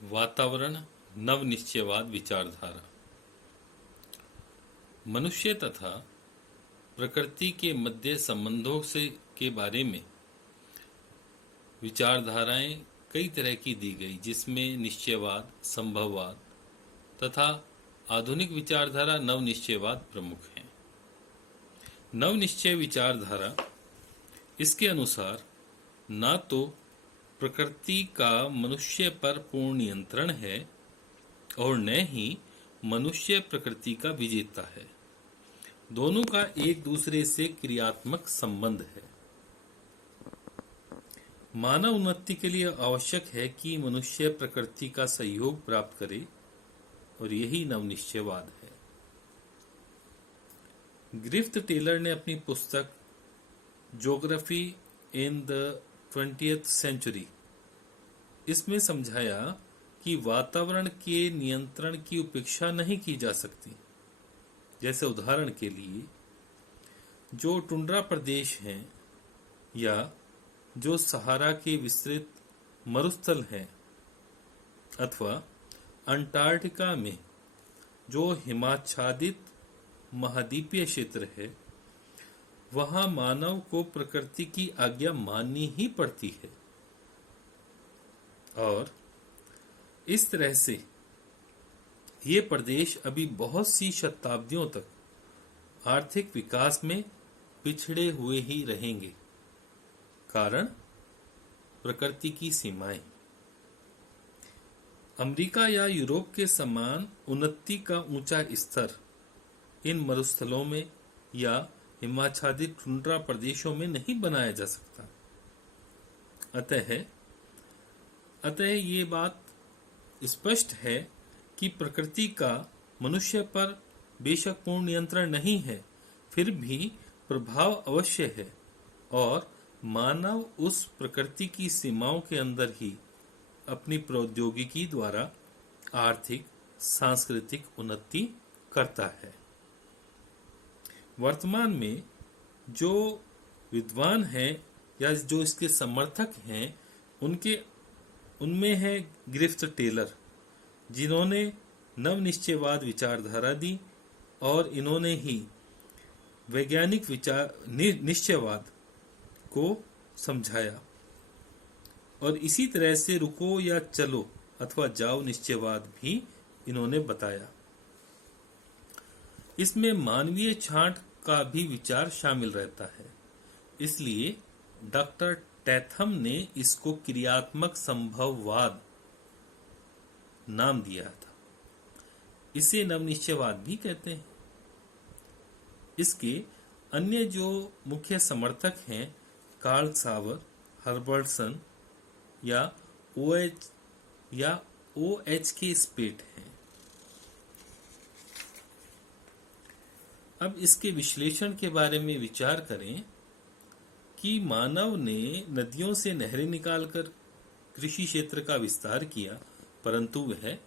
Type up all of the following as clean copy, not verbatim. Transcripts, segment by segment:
वातावरण नवनिश्चयवाद विचारधारा। मनुष्य तथा प्रकृति के मध्य संबंधों से के बारे में विचारधाराएं कई तरह की दी गई, जिसमें निश्चयवाद, संभववाद तथा आधुनिक विचारधारा नवनिश्चयवाद प्रमुख हैं। नवनिश्चय विचारधारा इसके अनुसार न तो प्रकृति का मनुष्य पर पूर्ण नियंत्रण है और न ही मनुष्य प्रकृति का विजेता है। दोनों का एक दूसरे से क्रियात्मक संबंध है। मानव उन्नति के लिए आवश्यक है कि मनुष्य प्रकृति का सहयोग प्राप्त करे, और यही नवनिश्चयवाद है। ग्रिफ्थ टेलर ने अपनी पुस्तक geography in the 20th century इसमें समझाया कि वातावरण के नियंत्रण की उपेक्षा नहीं की जा सकती। जैसे उदाहरण के लिए जो टुंड्रा प्रदेश हैं या जो सहारा के विस्तृत मरुस्थल हैं, अथवा अंटार्कटिका में जो हिमाच्छादित महाद्वीपीय क्षेत्र है, वहां मानव को प्रकृति की आज्ञा माननी ही पड़ती है। और इस तरह से ये प्रदेश अभी बहुत सी शताब्दियों तक आर्थिक विकास में पिछड़े हुए ही रहेंगे, कारण प्रकृति की सीमाएं। अमेरिका या यूरोप के समान उन्नति का ऊंचा स्तर इन मरुस्थलों में या हिमाच्छादित टुंड्रा प्रदेशों में नहीं बनाया जा सकता। अतः ये बात स्पष्ट है कि प्रकृति का मनुष्य पर बेशक पूर्ण नियंत्रण नहीं है, फिर भी प्रभाव अवश्य है, और मानव उस प्रकृति की सीमाओं के अंदर ही अपनी प्रौद्योगिकी द्वारा आर्थिक सांस्कृतिक उन्नति करता है। वर्तमान में जो विद्वान हैं या जो इसके समर्थक हैं, उनमें है ग्रिफ्थ टेलर, जिन्होंने नवनिश्चयवाद विचारधारा दी, और इन्होंने ही वैज्ञानिक निश्चयवाद को समझाया। और इसी तरह से रुको या चलो अथवा जाओ निश्चयवाद भी इन्होंने बताया। इसमें मानवीय छांट का भी विचार शामिल रहता है, इसलिए डॉक्टर टैथम ने इसको क्रियात्मक संभववाद नाम दिया था। इसे नवनिश्चयवाद भी कहते हैं। इसके अन्य जो मुख्य समर्थक हैं कार्ल सावर, हर्बर्टसन या OH के स्पेट हैं। अब इसके विश्लेषण के बारे में विचार करें कि मानव ने नदियों से नहरें निकालकर कृषि क्षेत्र का विस्तार किया, परंतु वह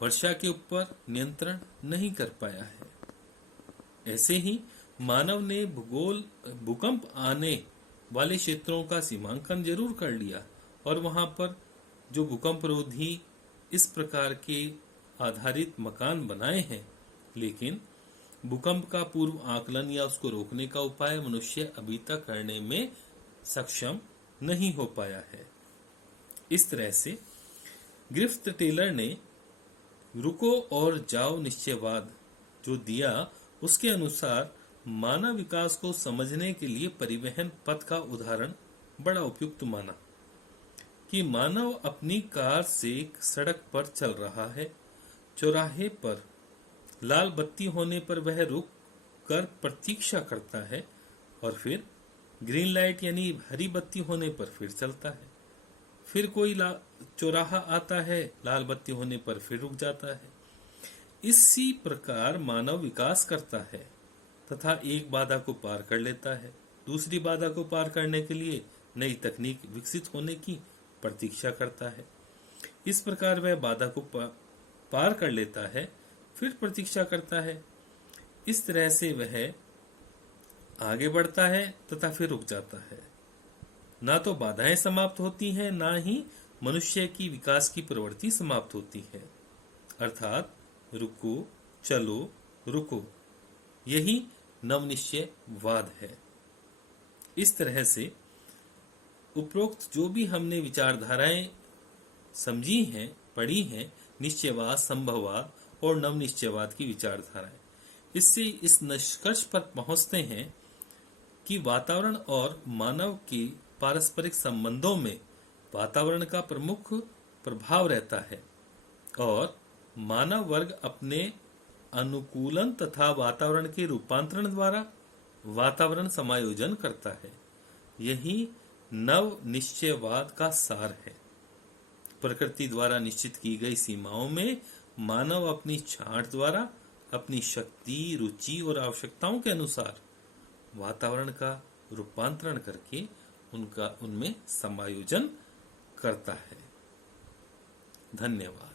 वर्षा के ऊपर नियंत्रण नहीं कर पाया है। ऐसे ही मानव ने भूकंप आने वाले क्षेत्रों का सीमांकन जरूर कर लिया, और वहां पर जो भूकंप रोधी इस प्रकार के आधारित मकान बनाए हैं, लेकिन भूकंप का पूर्व आकलन या उसको रोकने का उपाय मनुष्य अभी तक करने में सक्षम नहीं हो पाया है। इस तरह से ग्रिफ्थ टेलर ने रुको और जाओ निश्चयवाद जो दिया, उसके अनुसार मानव विकास को समझने के लिए परिवहन पथ का उदाहरण बड़ा उपयुक्त माना कि मानव अपनी कार से सड़क पर चल रहा है, चौराहे पर लाल बत्ती होने पर वह रुक कर प्रतीक्षा करता है, और फिर ग्रीन लाइट यानी हरी बत्ती होने पर फिर चलता है। फिर कोई चौराहा आता है, लाल बत्ती होने पर फिर रुक जाता है। इसी प्रकार मानव विकास करता है तथा एक बाधा को पार कर लेता है, दूसरी बाधा को पार करने के लिए नई तकनीक विकसित होने की प्रतीक्षा करता है। इस प्रकार वह बाधा को पार कर लेता है, फिर प्रतीक्षा करता है। इस तरह से वह आगे बढ़ता है तथा फिर रुक जाता है। ना तो बाधाएं समाप्त होती हैं, ना ही मनुष्य की विकास की प्रवृत्ति समाप्त होती है। अर्थात रुको, चलो, रुको, यही नवनिश्चयवाद है। इस तरह से उपरोक्त जो भी हमने विचारधाराएं समझी हैं, पढ़ी हैं, निश्चयवाद, संभववाद और नवनिश्चयवाद की विचारधाराएं, इससे इस निष्कर्ष पर पहुंचते हैं कि वातावरण और मानव के पारस्परिक संबंधों में वातावरण का प्रमुख प्रभाव रहता है और मानव वर्ग अपने अनुकूलन तथा वातावरण के रूपांतरण द्वारा वातावरण समायोजन करता है। यही नव निश्चयवाद का सार है। प्रकृति द्वारा निश्चित की गई सीमाओं में मानव अपनी छांट द्वारा अपनी शक्ति, रुचि और आवश्यकताओं के अनुसार वातावरण का रूपांतरण करके उनमें समायोजन करता है। धन्यवाद।